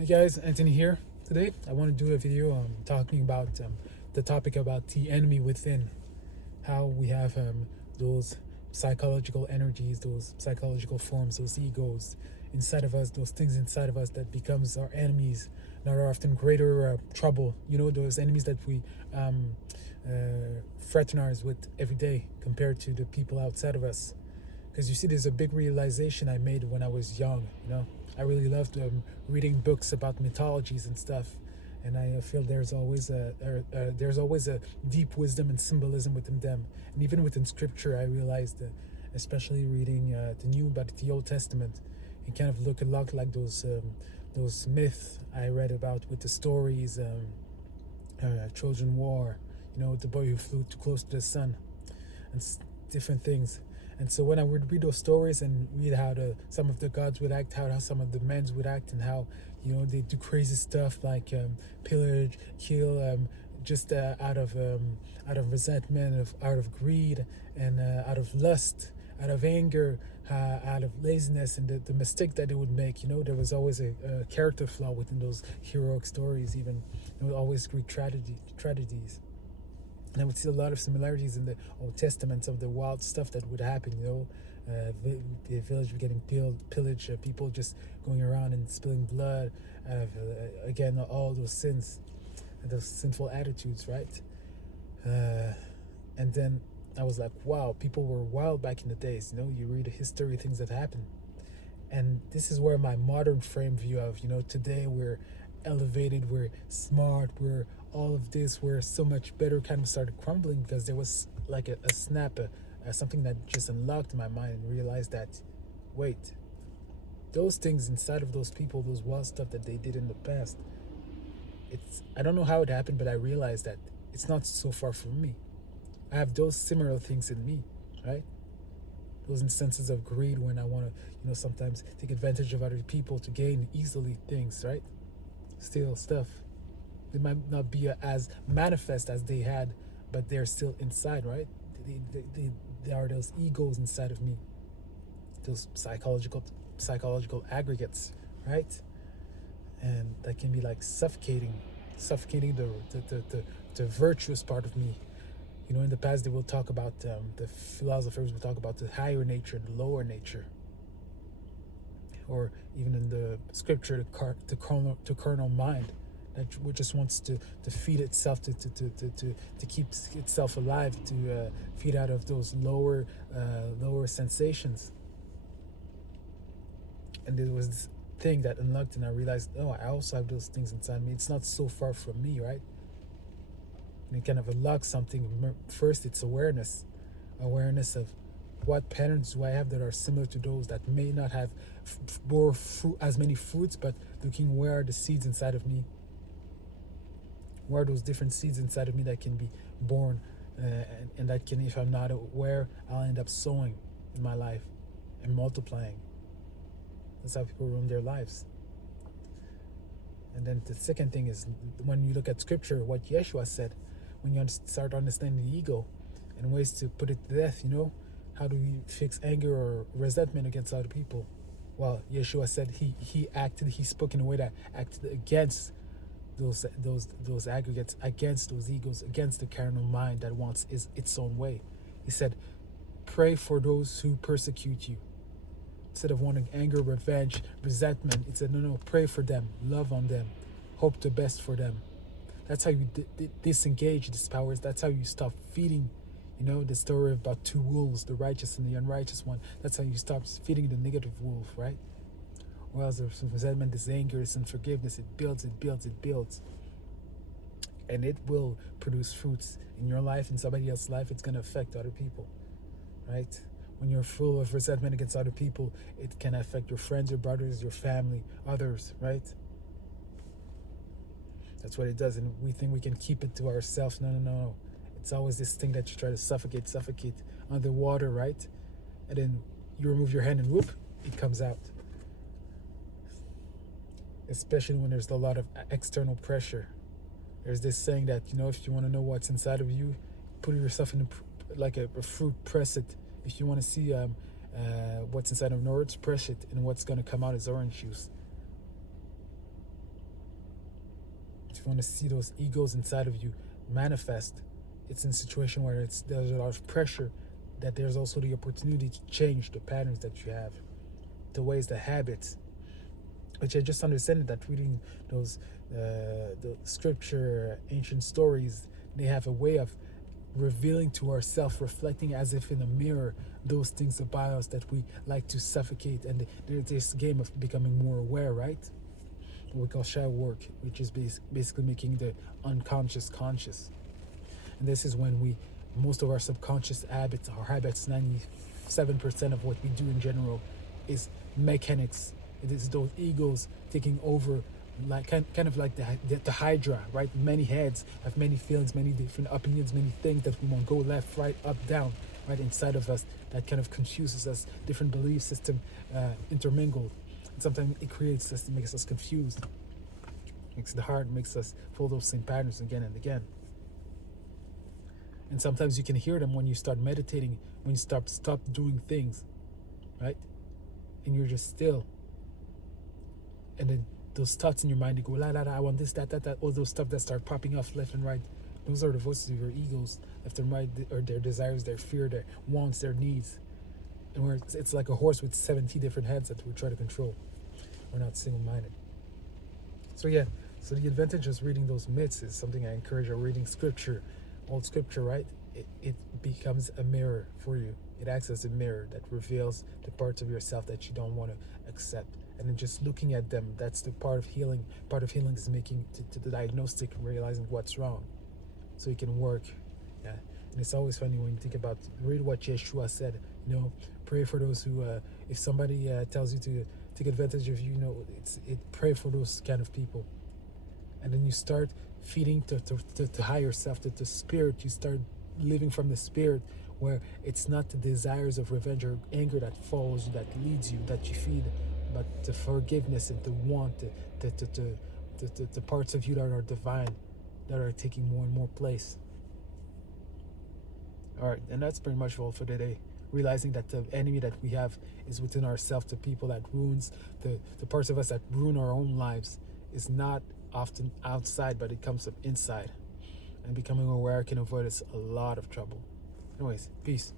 Hey guys, Anthony here. Today I want to do a video talking about the topic about the enemy within, how we have those psychological energies, those psychological forms, those egos inside of us, those things inside of us that becomes our enemies that are often greater trouble. You know, those enemies that we fraternize with every day compared to the people outside of us. Because you see, there's a big realization I made when I was young. I really loved reading books about mythologies and stuff, and I feel there's always a deep wisdom and symbolism within them. And even within scripture, I realized that, especially reading the New but the Old Testament, it kind of look a lot like those myths I read about with the stories, Trojan War, the boy who flew too close to the sun, and different things. And so when I would read those stories and read how some of the gods would act, how some of the men would act, and how they do crazy stuff like pillage, kill, just out of resentment, out of greed, and out of lust, out of anger, out of laziness, and the mistake that they would make. There was always a character flaw within those heroic stories. Even always Greek tragedies. And I would see a lot of similarities in the Old Testaments of the wild stuff that would happen, the village getting pillaged, people just going around and spilling blood, again, all those sins, those sinful attitudes, right? And then I was like, wow, people were wild back in the days, you read the history, things that happened. And this is where my modern frame view of, today we're elevated, we're smart, we're all of this, we're so much better kind of started crumbling, because there was like a snap, something that just unlocked my mind and realized that, wait, those things inside of those people, those wild stuff that they did in the past, I don't know how it happened, but I realized that it's not so far from me. I have those similar things in me, right? Those instances of greed when I want to, sometimes take advantage of other people to gain easily things, right? Steal stuff. They might not be as manifest as they had, but they're still inside, right? They are those egos inside of me, those psychological aggregates, right? And that can be like suffocating the virtuous part of me. In the past they will talk about the philosophers will talk about the higher nature and the lower nature, or even in the scripture, the carnal mind that just wants to feed itself, to keep itself alive, to feed out of those lower sensations. And there was this thing that unlocked, and I realized, oh, I also have those things inside me. It's not so far from me, right? And it kind of unlocks something. First, it's awareness of what patterns do I have that are similar to those that may not have bore as many fruits, but looking where are the seeds inside of me. Where are those different seeds inside of me that can be born, and that can, if I'm not aware, I'll end up sowing in my life and multiplying. That's how people run their lives. And then the second thing is, when you look at scripture, what Yeshua said, when you start understanding the ego and ways to put it to death, how do we fix anger or resentment against other people? Well, Yeshua said he spoke in a way that acted against those aggregates, against those egos, against the carnal mind that wants its own way. He said, pray for those who persecute you. Instead of wanting anger, revenge, resentment, he said, no, pray for them, love on them, hope the best for them. That's how you disengage these powers. That's how you stop feeding, the story about two wolves, the righteous and the unrighteous one. That's how you stop feeding the negative wolf, right? Or else there's resentment, this anger, this unforgiveness. It builds. And it will produce fruits in your life, in somebody else's life. It's going to affect other people, right? When you're full of resentment against other people, it can affect your friends, your brothers, your family, others, right? That's what it does. And we think we can keep it to ourselves. No. It's always this thing that you try to suffocate underwater, right? And then you remove your hand and whoop, it comes out. Especially when there's a lot of external pressure. There's this saying that, if you want to know what's inside of you, put yourself in like a fruit, press it. If you want to see what's inside of an orange, press it, and what's going to come out is orange juice. If you want to see those egos inside of you manifest, it's in a situation where there's a lot of pressure, that there's also the opportunity to change the patterns that you have, the ways, the habits, which I just understand that reading those the scripture, ancient stories, they have a way of revealing to ourselves, reflecting as if in a mirror, those things about us that we like to suffocate. And there's this game of becoming more aware, right? What we call shadow work, which is basically making the unconscious conscious. And this is when most of our subconscious habits, 97% of what we do in general is mechanics. It is those egos taking over, like kind of like the Hydra, right? Many heads have many feelings, many different opinions, many things that we want to go left, right, up, down, right inside of us. That kind of confuses us. Different belief system intermingled. And sometimes it makes us confused. Makes it hard, makes us follow those same patterns again and again. And sometimes you can hear them when you start meditating, when you stop doing things, right? And you're just still. And then those thoughts in your mind, you go, la, la, la, I want this, that, all those stuff that start popping off left and right. Those are the voices of your egos, left and right, or their desires, their fear, their wants, their needs. And it's like a horse with 70 different heads that we try to control. We're not single-minded. So yeah, so the advantage of reading those myths is something I encourage, or reading scripture, old scripture, right? It becomes a mirror for you. It acts as a mirror that reveals the parts of yourself that you don't want to accept. And then just looking at them, that's the part of healing. Part of healing is making to the diagnostic, realizing what's wrong, so you can work. Yeah, and it's always funny when you think about, read what Yeshua said. Pray for those who, if somebody tells you to take advantage of you, pray for those kind of people. And then you start feeding to higher self, to the spirit. You start living from the spirit, where it's not the desires of revenge or anger that follows you, that leads you, that you feed, but the forgiveness and the want, the parts of you that are divine, that are taking more and more place. All right, and that's pretty much all for today. Realizing that the enemy that we have is within ourselves. The people that ruins, the parts of us that ruin our own lives, is not often outside, but it comes from inside. And becoming aware can avoid us a lot of trouble. Anyways, peace.